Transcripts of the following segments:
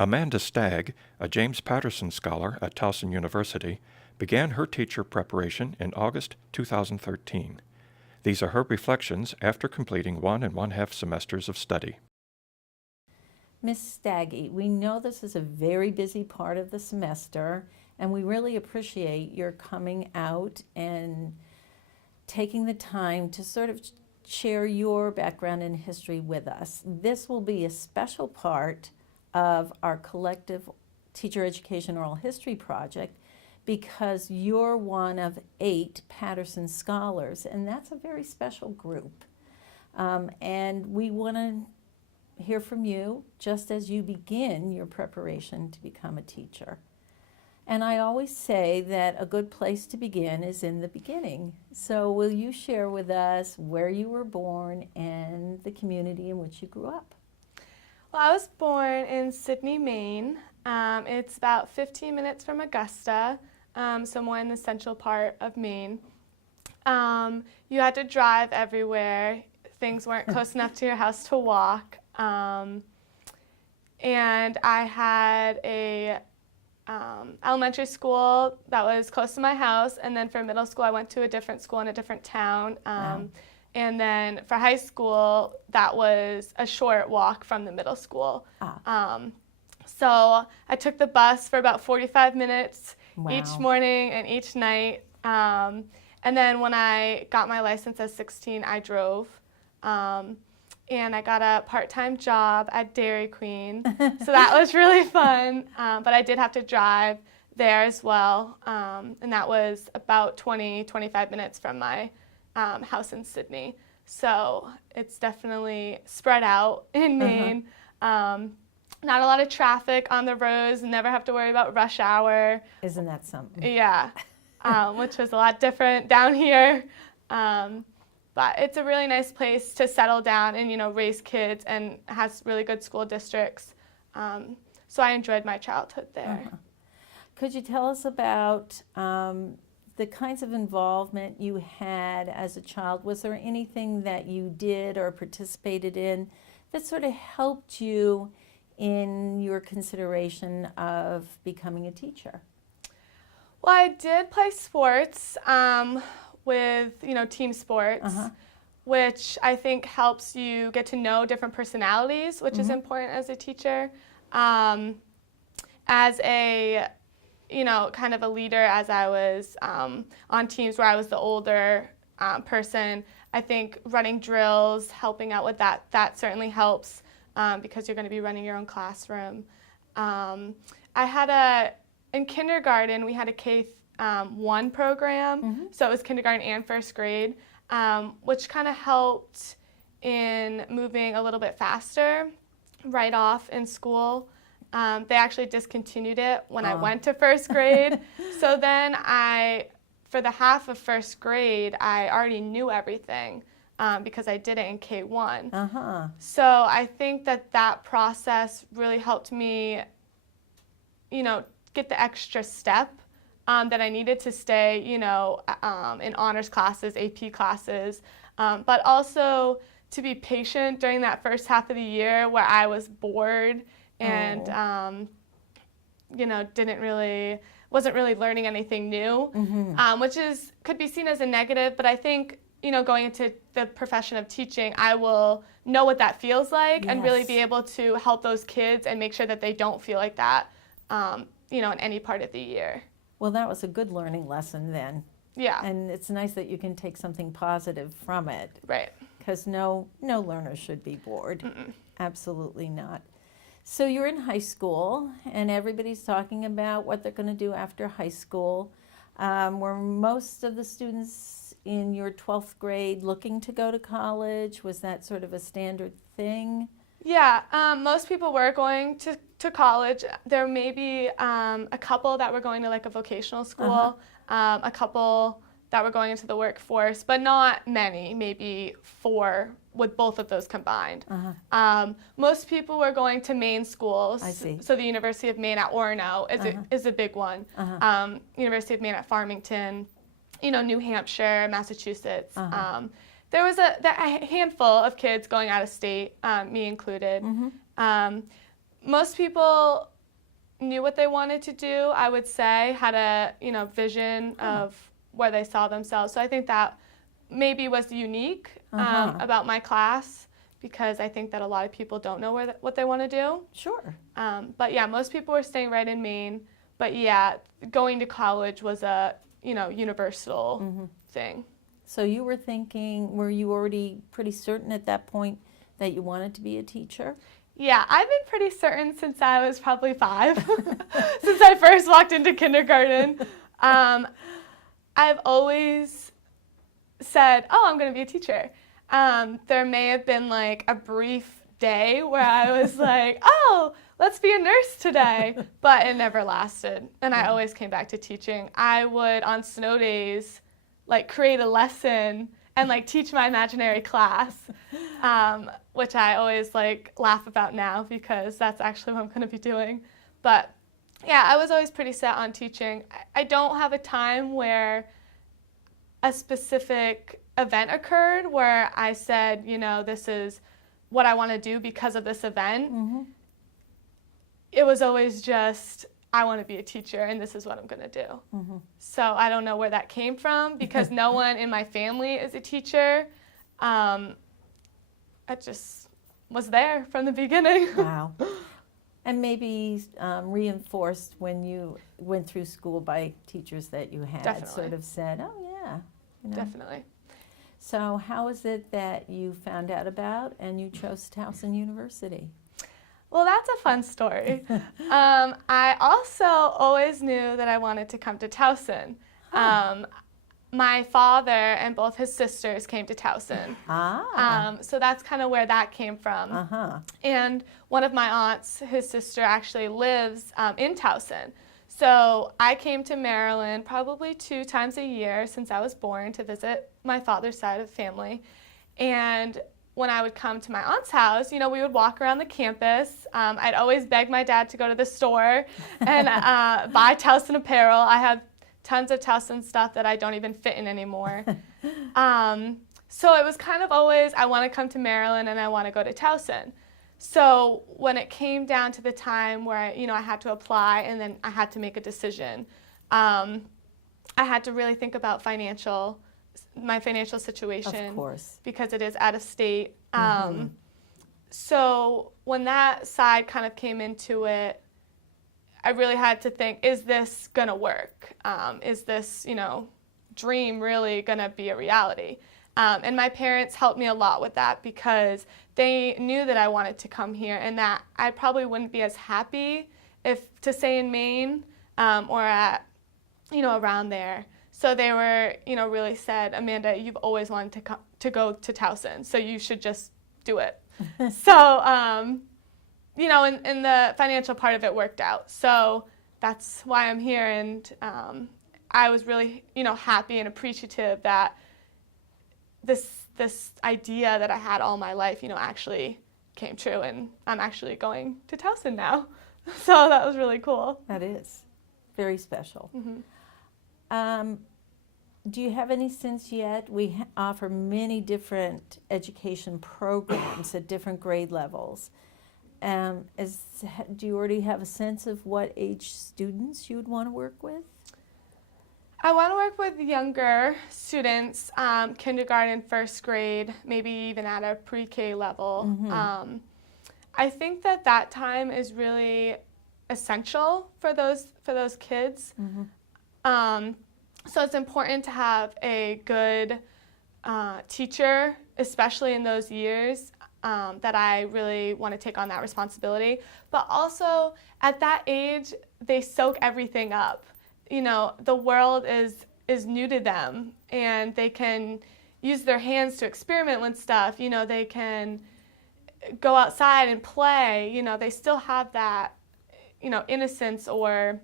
Amanda Stagge, a James Patterson scholar at Towson University, began her teacher preparation in August 2013. These are her reflections after completing 1½ semesters of study. Miss Stagge, we know this is a very busy part of the semester, and we really appreciate your coming out and taking the time to sort of share your background and history with us. This will be a special part of our collective Teacher Education Oral History project because you're one of 8 Patterson scholars, and that's a very special group. And we want to hear from you just as you begin your preparation to become a teacher. And I always say that a good place to begin is in the beginning. So will you share with us where you were born and the community in which you grew up? Well, I was born in Sydney, Maine. It's about 15 minutes from Augusta, so more in the central part of Maine. You had to drive everywhere. Things weren't close enough to your house to walk. And I had a elementary school that was close to my house, and then for middle school I went to a different school in a different town. Wow. And then for high school, that was a short walk from the middle school. So I took the bus for about 45 minutes each morning and each night. And then when I got my license at 16, I drove. And I got a part-time job at Dairy Queen. So that was really fun. But I did have to drive there as well. And that was about 25 minutes from my house in Sydney. So it's definitely spread out in Maine. Not a lot of traffic on the roads, never have to worry about rush hour. Isn't that something? Yeah, which was a lot different down here. But it's a really nice place to settle down and, raise kids, and has really good school districts. So I enjoyed my childhood there. Could you tell us about the kinds of involvement you had as a child? Was there anything that you did or participated in that sort of helped you in your consideration of becoming a teacher? Well, I did play sports with, team sports, which I think helps you get to know different personalities, which is important as a teacher. As a kind of a leader, as I was on teams where I was the older person, I think running drills, helping out with that certainly helps because you're going to be running your own classroom. In kindergarten, we had a K-1 program, so it was kindergarten and first grade, which kind of helped in moving a little bit faster right off in school. They actually discontinued it when I went to first grade. So then for the half of first grade, I already knew everything because I did it in K-1. So I think that process really helped me, get the extra step that I needed to stay, in honors classes, AP classes, but also to be patient during that first half of the year where I was bored and wasn't really learning anything new, which could be seen as a negative. But I think going into the profession of teaching, I will know what that feels like and really be able to help those kids and make sure that they don't feel like that, in any part of the year. Well, that was a good learning lesson then. Yeah. And it's nice that you can take something positive from it. Right. Because no learner should be bored. Absolutely not. So you're in high school, and everybody's talking about what they're going to do after high school. Were most of the students in your 12th grade looking to go to college? Was that sort of a standard thing? Yeah, most people were going to college. There may be a couple that were going to like a vocational school, a couple that were going into the workforce, but not many, maybe 4 with both of those combined. Most people were going to Maine schools. I see. So the University of Maine at Orono is a big one. University of Maine at Farmington, New Hampshire, Massachusetts. There was a handful of kids going out of state, me included. most people knew what they wanted to do, I would say, had a, vision of where they saw themselves. So I think that maybe was unique about my class, because I think that a lot of people don't know what they want to do. Sure. But yeah, most people were staying right in Maine. But yeah, going to college was a, universal thing. So you were thinking, were you already pretty certain at that point that you wanted to be a teacher? Yeah, I've been pretty certain since I was probably 5, since I first walked into kindergarten. I've always said, I'm going to be a teacher. There may have been like a brief day where I was like, let's be a nurse today, but it never lasted. And I always came back to teaching. I would, on snow days, like create a lesson and like teach my imaginary class, which I always like laugh about now because that's actually what I'm going to be doing. But yeah, I was always pretty set on teaching. I don't have a time where a specific event occurred where I said, this is what I want to do because of this event. Mm-hmm. It was always just, I want to be a teacher and this is what I'm going to do. Mm-hmm. So I don't know where that came from because no one in my family is a teacher. I just was there from the beginning. Wow. And maybe reinforced when you went through school by teachers that you had. Definitely. Sort of said, yeah. Definitely. So how is it that you found out about and you chose Towson University? Well, that's a fun story. I also always knew that I wanted to come to Towson. My father and both his sisters came to Towson. So that's kind of where that came from. And one of my aunts, his sister, actually lives in Towson. So I came to Maryland probably 2 times a year since I was born to visit my father's side of the family. And when I would come to my aunt's house, we would walk around the campus. I'd always beg my dad to go to the store and buy Towson apparel. I have tons of Towson stuff that I don't even fit in anymore. So it was kind of always, I want to come to Maryland and I want to go to Towson. So when it came down to the time where I had to apply and then I had to make a decision, I had to really think about my financial situation. Of course. Because it is out of state. So when that side kind of came into it, I really had to think, is this going to work? Is this, dream really going to be a reality? And my parents helped me a lot with that because they knew that I wanted to come here and that I probably wouldn't be as happy to stay in Maine or at, around there. So they were, really said, Amanda, you've always wanted to go to Towson, so you should just do it. So, and the financial part of it worked out. So that's why I'm here. And I was really, happy and appreciative that this idea that I had all my life, actually came true. And I'm actually going to Towson now. So that was really cool. That is very special. Do you have any sense yet? We offer many different education programs at different grade levels. Do you already have a sense of what age students you would want to work with? I want to work with younger students, kindergarten, first grade, maybe even at a pre-K level. I think that time is really essential for those kids. So it's important to have a good teacher, especially in those years that I really want to take on that responsibility. But also at that age, they soak everything up. The world is new to them and they can use their hands to experiment with stuff. They can go outside and play. They still have that, innocence or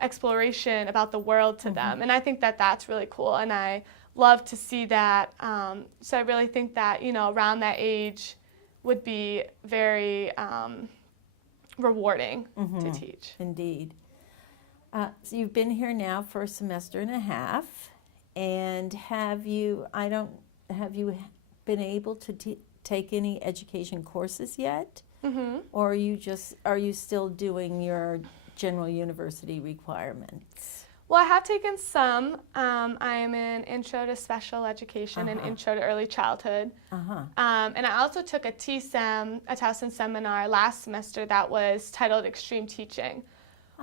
exploration about the world to them. And I think that's really cool. And I love to see that. So I really think that, around that age would be very rewarding to teach. Indeed. So you've been here now for a semester and a half. And have you been able to take any education courses yet? or are you still doing your general university requirements? Well, I have taken some. I am in Intro to Special Education and Intro to Early Childhood. And I also took a TSEM, a Towson seminar last semester that was titled Extreme Teaching,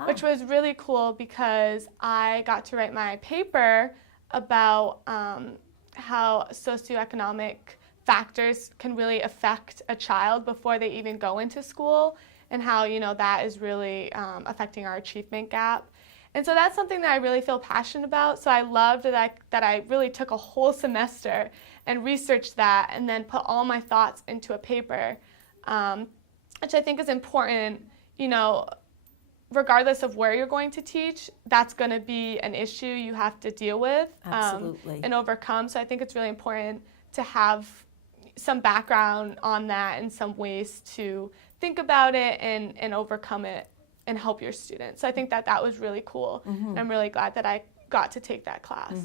which was really cool because I got to write my paper about how socioeconomic factors can really affect a child before they even go into school, and how, you know, that is really affecting our achievement gap. And so that's something that I really feel passionate about. So I loved that I really took a whole semester and researched that and then put all my thoughts into a paper, which I think is important. You know, regardless of where you're going to teach, that's going to be an issue you have to deal with and overcome. So I think it's really important to have some background on that and some ways to think about it and overcome it and help your students. So I think that was really cool. And I'm really glad that I got to take that class.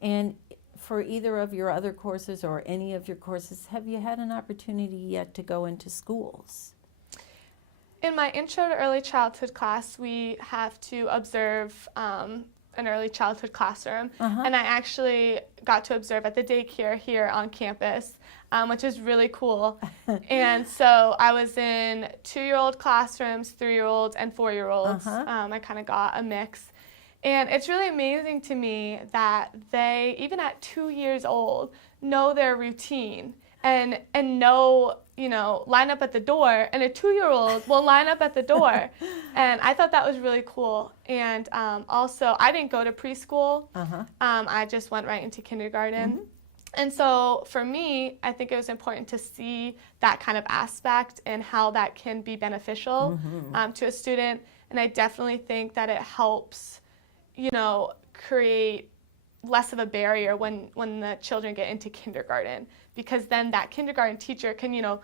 And for either of your other courses or any of your courses, have you had an opportunity yet to go into schools? In my Intro to Early Childhood class, we have to observe an early childhood classroom. And I actually got to observe at the daycare here on campus, which is really cool. And so I was in 2-year-old classrooms, 3-year-olds, and 4-year-olds. I kind of got a mix. And it's really amazing to me that they, even at 2 years old, know their routine and know, you know, line up at the door, and a 2-year-old will line up at the door. And I thought that was really cool. And also, I didn't go to preschool. I just went right into kindergarten. And so for me, I think it was important to see that kind of aspect and how that can be beneficial to a student. And I definitely think that it helps, you know, create less of a barrier when the children get into kindergarten, because then that kindergarten teacher can, you know,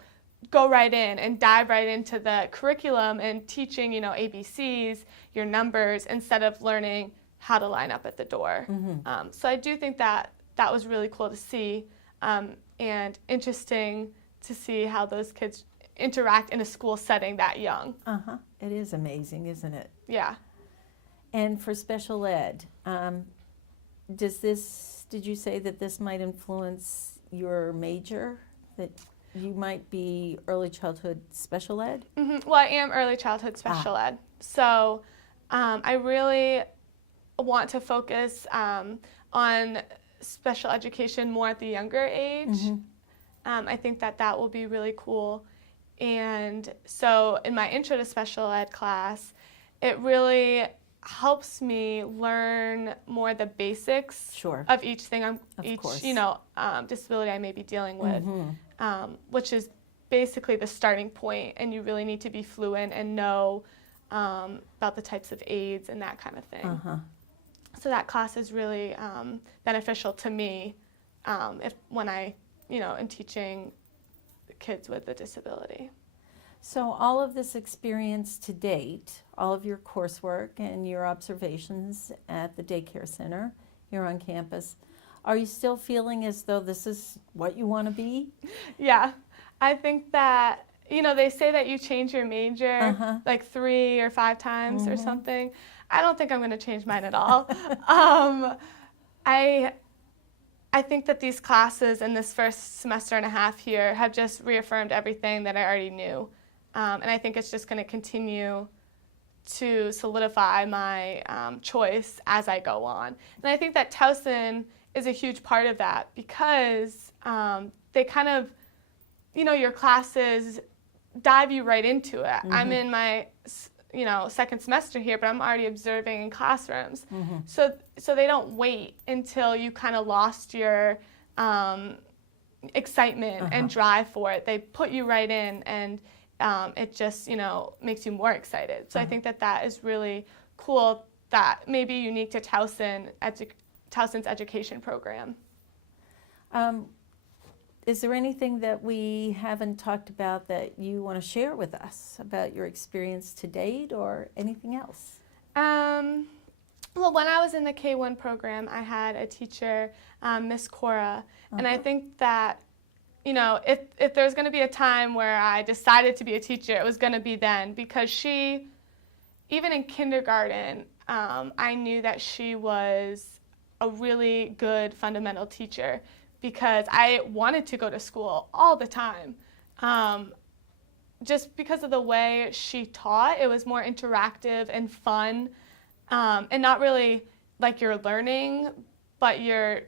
go right in and dive right into the curriculum and teaching, you know, ABCs, your numbers, instead of learning how to line up at the door. So I do think that was really cool to see, and interesting to see how those kids interact in a school setting that young. It is amazing, isn't it? Yeah. And for special ed, did you say that this might influence your major, that you might be early childhood special ed? Well, I am early childhood special ed. So I really want to focus on special education more at the younger age. I think that will be really cool. And so in my Intro to Special Ed class, it really helps me learn more the basics of each thing, disability I may be dealing with, which is basically the starting point, and you really need to be fluent and know about the types of aids and that kind of thing. So that class is really beneficial to me when I, am teaching kids with a disability. So all of this experience to date, all of your coursework and your observations at the daycare center here on campus, are you still feeling as though this is what you want to be? Yeah, I think that, they say that you change your major like 3 or 5 times or something. I don't think I'm going to change mine at all. I think that these classes in this first semester and a half here have just reaffirmed everything that I already knew. And I think it's just going to continue to solidify my choice as I go on. And I think that Towson is a huge part of that, because they kind of, your classes dive you right into it. I'm in my, second semester here, but I'm already observing in classrooms. So they don't wait until you kind of lost your excitement and drive for it. They put you right in, and it just, makes you more excited. So I think that is really cool, that may be unique to Towson's education program. Is there anything that we haven't talked about that you want to share with us about your experience to date, or anything else? Well, when I was in the K-1 program, I had a teacher, Miss Cora, and I think that if there's going to be a time where I decided to be a teacher, it was going to be then, because she, even in kindergarten, I knew that she was a really good fundamental teacher, because I wanted to go to school all the time. Just because of the way she taught, it was more interactive and fun, and not really like you're learning, but you're,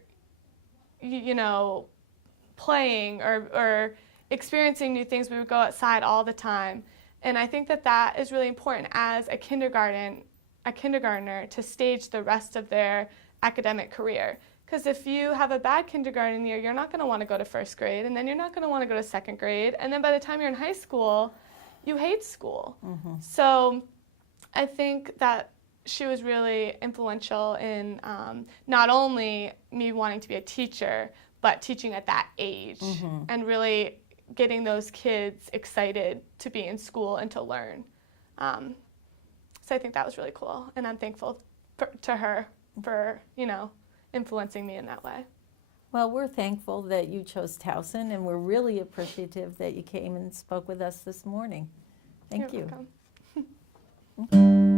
playing or experiencing new things. We would go outside all the time. And I think that is really important as a kindergartner to stage the rest of their academic career. Because if you have a bad kindergarten year, you're not going to want to go to first grade, and then you're not going to want to go to second grade. And then by the time you're in high school, you hate school. Mm-hmm. So I think that she was really influential in not only me wanting to be a teacher, but teaching at that age, mm-hmm. and really getting those kids excited to be in school and to learn. So I think that was really cool, and I'm thankful to her for, influencing me in that way. Well, we're thankful that you chose Towson, and we're really appreciative that you came and spoke with us this morning. Thank you. You're welcome.